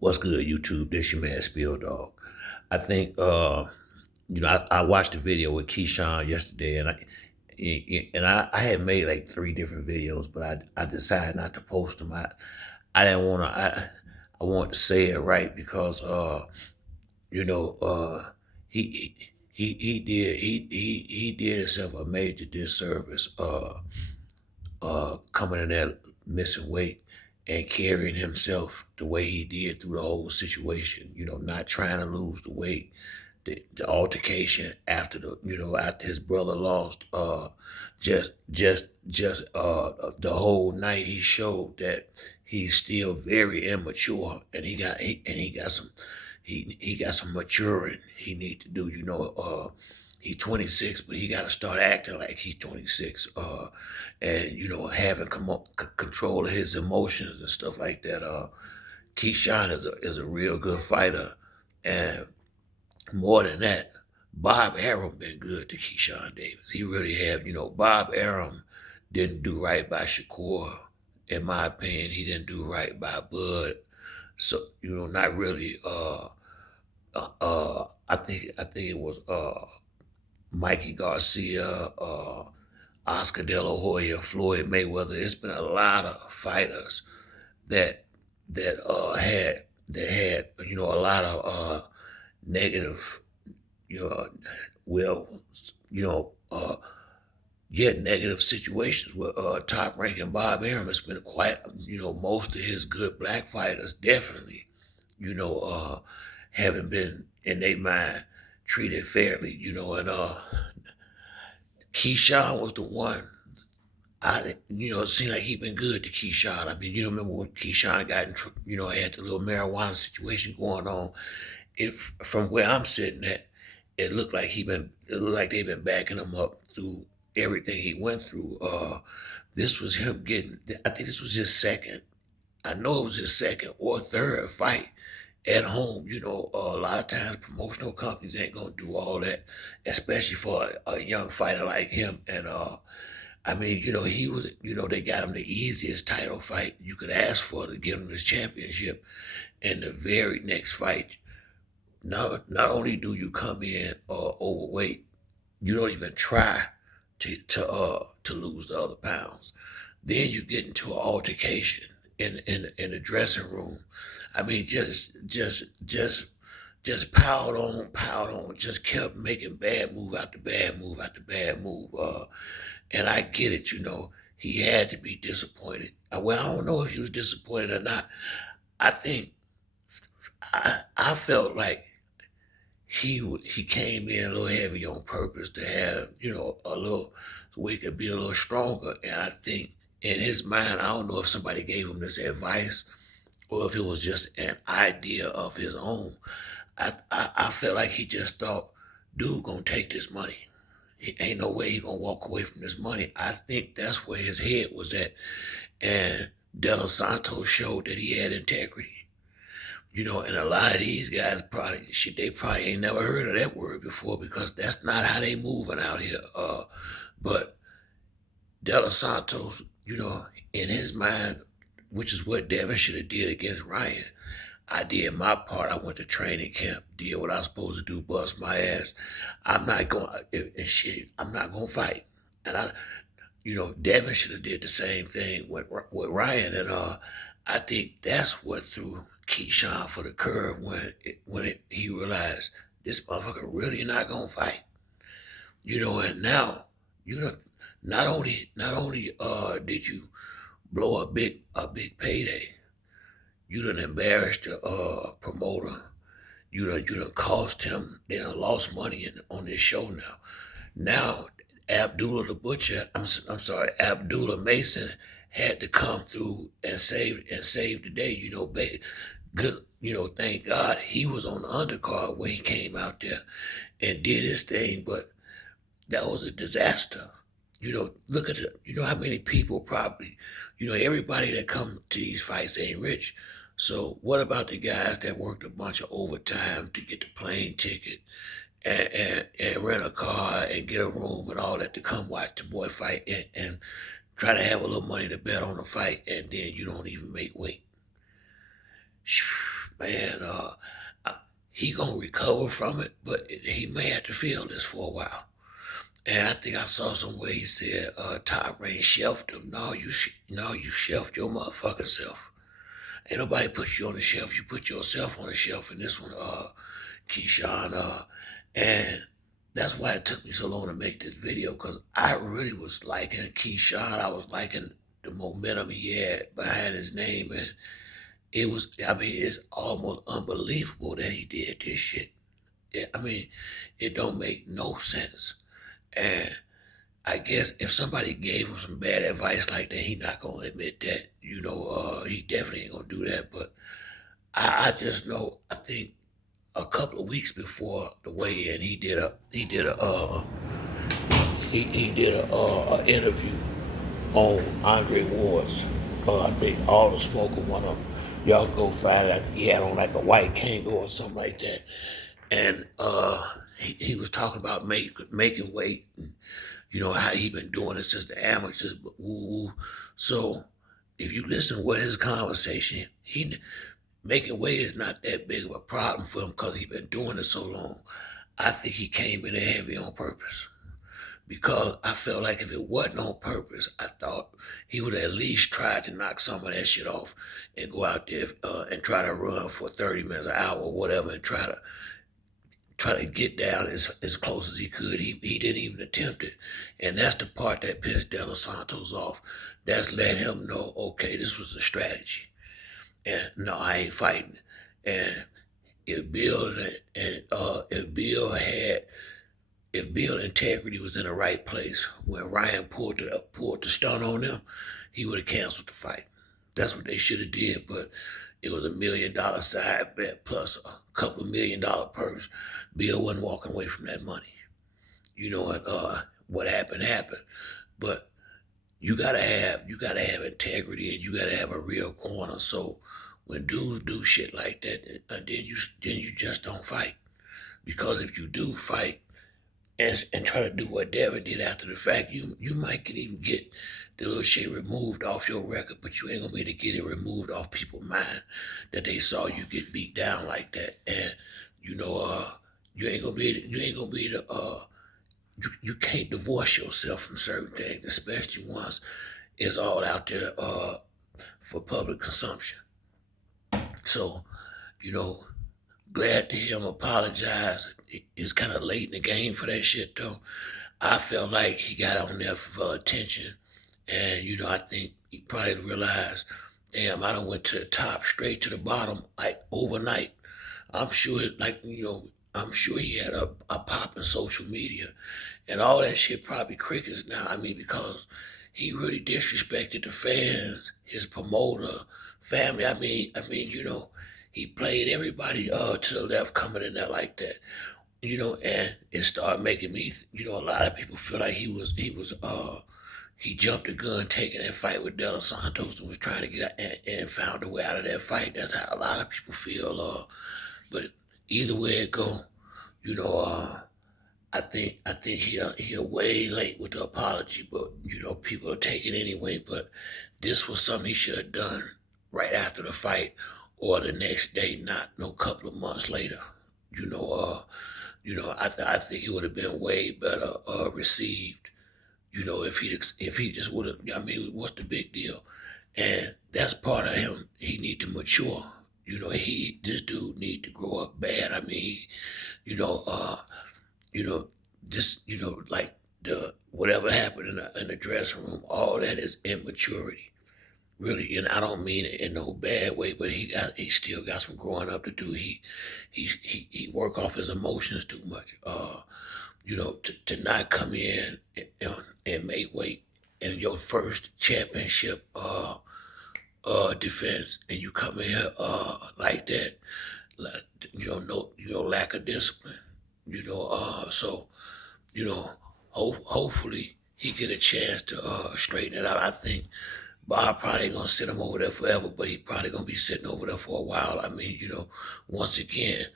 What's good, YouTube? This your man Spill Dog. I think I watched the video with Keyshawn yesterday, and I had made like three different videos, but I decided not to post them. I didn't want to. I wanted to say it right because you know he did himself a major disservice coming in there missing weight and carrying himself the way he did through the whole situation, not trying to lose the weight. The altercation after after his brother lost, the whole night he showed that he's still very immature, and he got some he got some maturing he need to do. He's 26, but he got to start acting like he's 26, and having control of his emotions and stuff like that. Keyshawn is a real good fighter, and more than that, Bob Arum been good to Keyshawn Davis. He really have. Bob Arum didn't do right by Shakur. In my opinion, he didn't do right by Bud. So not really. I think it was Mikey Garcia, Oscar De La Hoya, Floyd Mayweather. It's been a lot of fighters that that had a lot of negative, you know, well, you know, yet negative situations with top ranking Bob Arum. It's been quite, most of his good black fighters definitely, you know, uh, haven't been in their mind treated fairly, and Keyshawn was the one. It seemed like he been good to Keyshawn. I mean, remember when Keyshawn got in, had the little marijuana situation going on. From where I'm sitting at, it looked like they've been backing him up through everything he went through. This was him getting. I think this was his second. I know it was his second or third fight at home. A lot of times promotional companies ain't gonna do all that, especially for a young fighter like him. And I mean, he was. They got him the easiest title fight you could ask for to give him his championship. And the very next fight, not only do you come in overweight, you don't even try to lose the other pounds. Then you get into an altercation in the dressing room. I mean, just piled on, just kept making bad move after bad move after bad move. And I get it, he had to be disappointed. Well, I don't know if he was disappointed or not. I think I felt like he came in a little heavy on purpose to have a little so he could be a little stronger. And I think in his mind, I don't know if somebody gave him this advice or if it was just an idea of his own. I felt like he just thought, dude, gonna take this money. He ain't no way he gonna walk away from this money. I think that's where his head was at, and De Los Santos showed that he had integrity. And a lot of these guys probably shit, they probably ain't never heard of that word before because that's not how they moving out here. But De Los Santos, in his mind, which is what Devin should have did against Ryan. I did my part. I went to training camp, did what I was supposed to do, bust my ass. I'm not going and shit. I'm not going to fight. And Devin should have did the same thing with Ryan. And I think that's what threw Keyshawn for the curve he realized this motherfucker really not gonna fight. And now you know not only did you blow a big payday, you done embarrassed the promoter. You done cost him. They done lost money on this show now. Now Abdullah the Butcher, I'm sorry, Abdullah Mason had to come through and save the day. Good. Thank God he was on the undercard when he came out there and did his thing. But that was a disaster. Look at it. How many people probably, everybody that come to these fights ain't rich. So what about the guys that worked a bunch of overtime to get the plane ticket and rent a car and get a room and all that to come watch the boy fight and try to have a little money to bet on the fight, and then you don't even make weight? man, uh, he gonna recover from it, but he may have to feel this for a while. And I think I saw somewhere he said, Top Rain shelved him. No, no, you shelved your motherfucking self. Ain't nobody put you on the shelf. You put yourself on the shelf. And this one, Keyshawn, and that's why it took me so long to make this video, because I really was liking Keyshawn. I was liking the momentum he had behind his name, and it was, I mean, it's almost unbelievable that he did this shit. I mean, it don't make no sense. And I guess if somebody gave him some bad advice like that, he not gonna admit that. He definitely ain't gonna do that. But I just know, I think a couple of weeks before the weigh-in, he did a interview on Andre Ward's. I think All the Smoke or one of them. Y'all go find it. I think he had on like a white Kango or something like that. And he was talking about making weight, and how he been doing it since the amateurs. But woo. So if you listen to what his conversation, he making weight is not that big of a problem for him because he been doing it so long. I think he came in there heavy on purpose, because I felt like if it wasn't on purpose, I thought he would at least try to knock some of that shit off and go out there and try to run for 30 minutes, an hour, or whatever, and try to get down as close as he could. He didn't even attempt it. And that's the part that pissed De Los Santos off. That's let him know, okay, this was a strategy. And no, I ain't fighting. And if Bill integrity was in the right place when Ryan pulled the stunt on them, he would have canceled the fight. That's what they should have did. But it was $1 million side bet plus a couple of $1 million purse. Bill wasn't walking away from that money. What happened. But you gotta have integrity, and you gotta have a real corner. So when dudes do shit like that, then you just don't fight. Because if you do fight and try to do what Devin did after the fact, you might even get the little shit removed off your record, but you ain't gonna be able to get it removed off people's mind that they saw you get beat down like that. And you ain't gonna be able to you can't divorce yourself from certain things, especially once it's all out there for public consumption. So, you know, glad to hear him apologize. It's kind of late in the game for that shit, though. I felt like he got on there for attention, and I think he probably realized, damn, I done went to the top, straight to the bottom, like overnight. I'm sure, I'm sure he had a pop in social media, and all that shit probably crickets now. I mean, because he really disrespected the fans, his promoter, family. He played everybody to the left coming in there like that. And it started making me, a lot of people feel like he jumped the gun taking that fight with De Los Santos and was trying to get out and found a way out of that fight. That's how a lot of people feel. But either way it go, I think he way late with the apology, but people are taking it anyway. But this was something he should have done right after the fight or the next day, not no couple of months later. I think it would have been way better received. If he just would have. I mean, what's the big deal? And that's part of him. He need to mature. This dude need to grow up bad. I mean, you know, uh, this, like the whatever happened in the dressing room, all that is immaturity, really. And I don't mean it in no bad way, but he still got some growing up to do. He work off his emotions too much. To not come in and make weight in your first championship defense, and you come in here like that, like, no lack of discipline. So hopefully he get a chance to straighten it out. I think Bob probably ain't gonna sit him over there forever, but he probably gonna be sitting over there for a while. I mean, once again,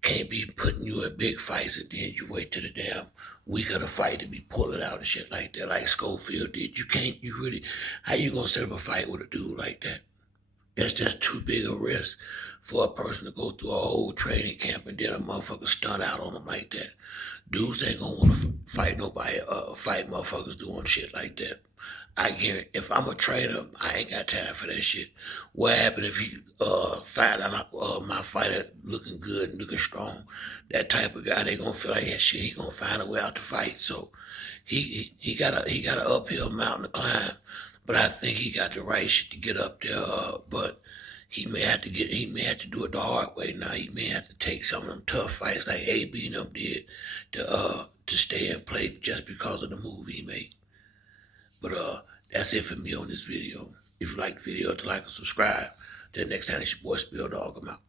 can't be putting you in big fights and then you wait to the damn week of the fight to be pulling out and shit like that, like Schofield did. You can't, you really, how you gonna set up a fight with a dude like that? That's just too big a risk for a person to go through a whole training camp and then a motherfucker stunt out on them like that. Dudes ain't gonna want to fight nobody, fight motherfuckers doing shit like that. I guarantee if I'm a trainer, I ain't got time for that shit. What happened if he find out my fighter looking good and looking strong? That type of guy, they gonna feel like that shit. He gonna find a way out to fight. So he got an uphill mountain to climb, but I think he got the right shit to get up there. But he may have to do it the hard way now. He may have to take some of them tough fights like AB and them did to stay in play just because of the move he made. But that's it for me on this video. If you like the video, like and subscribe. Till next time, it's your boy Spill Dog. I'm out.